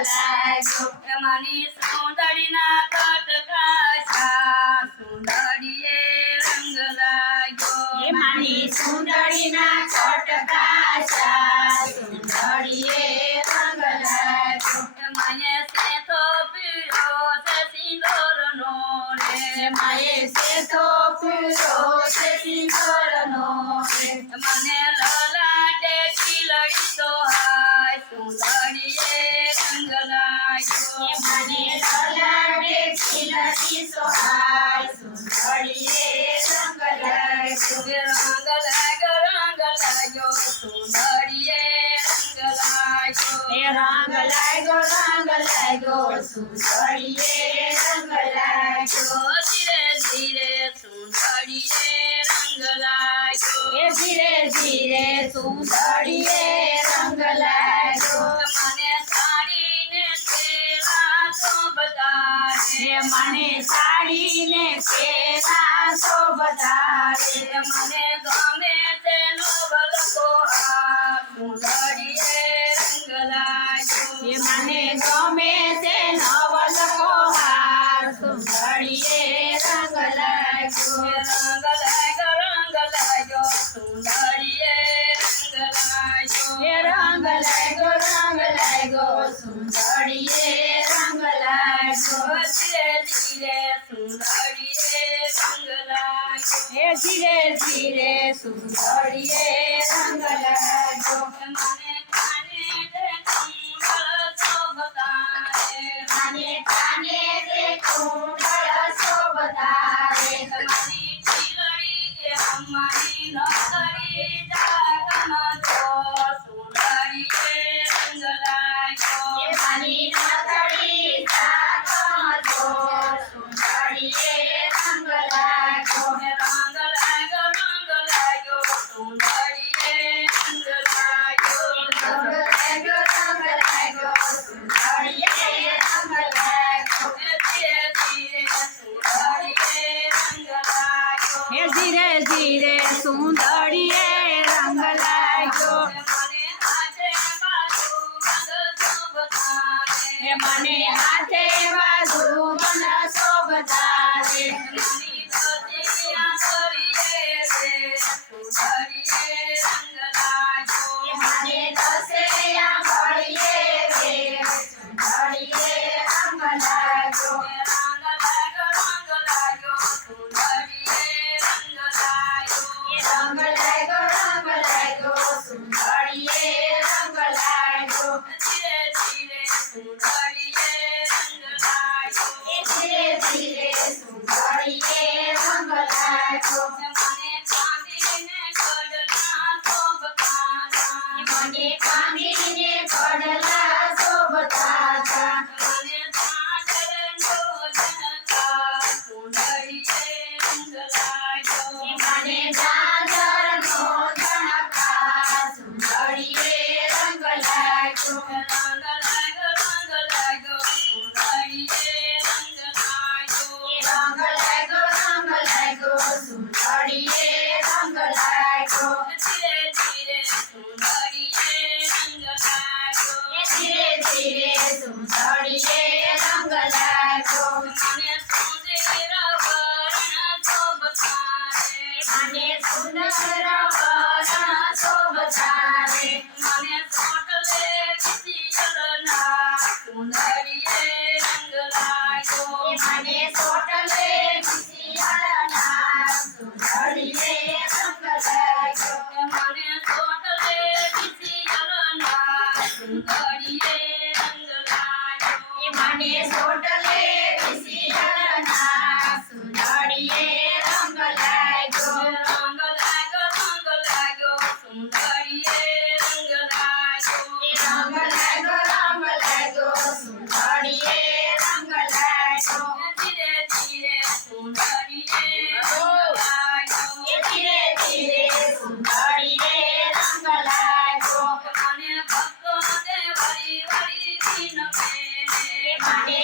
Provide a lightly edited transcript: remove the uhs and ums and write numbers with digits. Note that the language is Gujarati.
લાગ્યો મારી સુંદરીના કટકાશા સુંદરીએ રંગ લાગ્યો મારી સુંદરીના કટકાશા સુંદરીએ રંગ લાગ્યો માએ સે તો પીળો છે સિંદૂરનો રે માએ સે તો પીળો છે સિંદૂરનો રે મને લલાટે ખીલડી તો હાય સુંદરીએ રંગ લાગ્યો મને લલાટે ખીલડી સોહાય સુંદરીએ રંગ લાગ્યો રંગ લાગ્યો સુંદરીએ રંગ લાગ્યો રંગ લાગ્યો સુંદરીએ રંગ લાગ્યો ધીરે ધીરે સુંદરીએ રંગ લાગ્યો ધીરે ધીરે સુંદરીએ રંગ લાગ્યો મને સાડીને સેવા શોભતા રે મને સાડીને પેલા શોભતા રે મને ગમે તેનો વલકો હાર સુંદરીએ રંગ લાગ્યો મને ગમે તે નવલકો હાર સુંદરીએ રંગ લાગ્યો રંગ લાગ્યો સુંદરીએ રંગ લાગ્યો રંગ લાગ્યો સુંદરીએ રંગ લાગ્યો ધીરે ધીરે સુંદરીએ રંગ લાગ્યો ધીરે ધીરે સુંદરીએ રંગ લાગ્યો મને કાને તે કુંડળ શોભતા રે મને કાને તે કુંડળ શોભતા રે મારી ચીલડી એ અમારી નોકરી જાગમતો સુંદરીએ રંગ લાગ્યો મારી નાતડી જાગમતો સુંદરીએ રંગ લાગ્યો રંગ લાગ્યો સુંદરીએ રંગ લાગ્યો રંગ લાગ્યો સુંદરીએ રંગ લાગ્યો ધીરે ધીરે સુંદરીએ રંગ લાગ્યો ધીરે ધીરે સુંદરીએ રંગ લાગ્યો મને હાથે બાજુ રંગ શોભતા રે મને હાથે બાજુ મન શોભતા રે મારી ધોતિયા કરીએ રે સુંદરીએ રંગ લાગ્યો મને દસેયા ભળીએ રે સુંદરીએ રંગ લાગ્યો રંગ લાગ્યો સુંદરીએ રંગ લાગ્યો રંગ લાગ્યો સુંદરીએ રંગ લાગ્યો ધીરે ધીરે સુંદરીએ રંગ લાગ્યો ધીરે ધીરે સુંદરીએ રંગ લાગ્યો મને ચાંદીને કડલા શોભતા મને કાંદીને પડલા શોભતા હતા મને ઝાંઝરનો ઝનકાર સુંદરીએ રંગ લાગ્યો મને ઝાંઝરનો ઝણકાર સુંદરીએ રંગ લાગ્યો રંગ લાગ્યો સુંદરીએ રંગ લાગ્યો રંગ લાગ્યો સુંદરીએ રંગ લાગ્યો ધીરે ધીરે સુંદરીએ રંગ લાગ્યો ધીરે ધીરે સુંદરીએ રંગ લાગ્યો મને સુંદર વર્ણ શોભતા રે મને સુંદર વરણ શોભતા રે મને સોટલે વિસિયલના સુંદરીએ રંગ લાગ્યો મને સોટલે વિસિયલના સુંદરીએ રંગ લાગ્યો મને સોટલે વિસિયલના સુંદરીએ રંગ લાગ્યો મને સોટલે વિસિયલના સુંદરીએ રંગ લાગ્યો રંગ લાગ્યો સુંદરીએ રંગ લાગ્યો રંગ લાગ્યો સુંદરીએ રંગ લાગ્યો ધીરે ધીરે સુંદરીએ રંગ લાગ્યો ધીરે ધીરે સુંદરીએ રંગ લાગ્યો મને ભક્તો દે વળી વળી વિનમે મને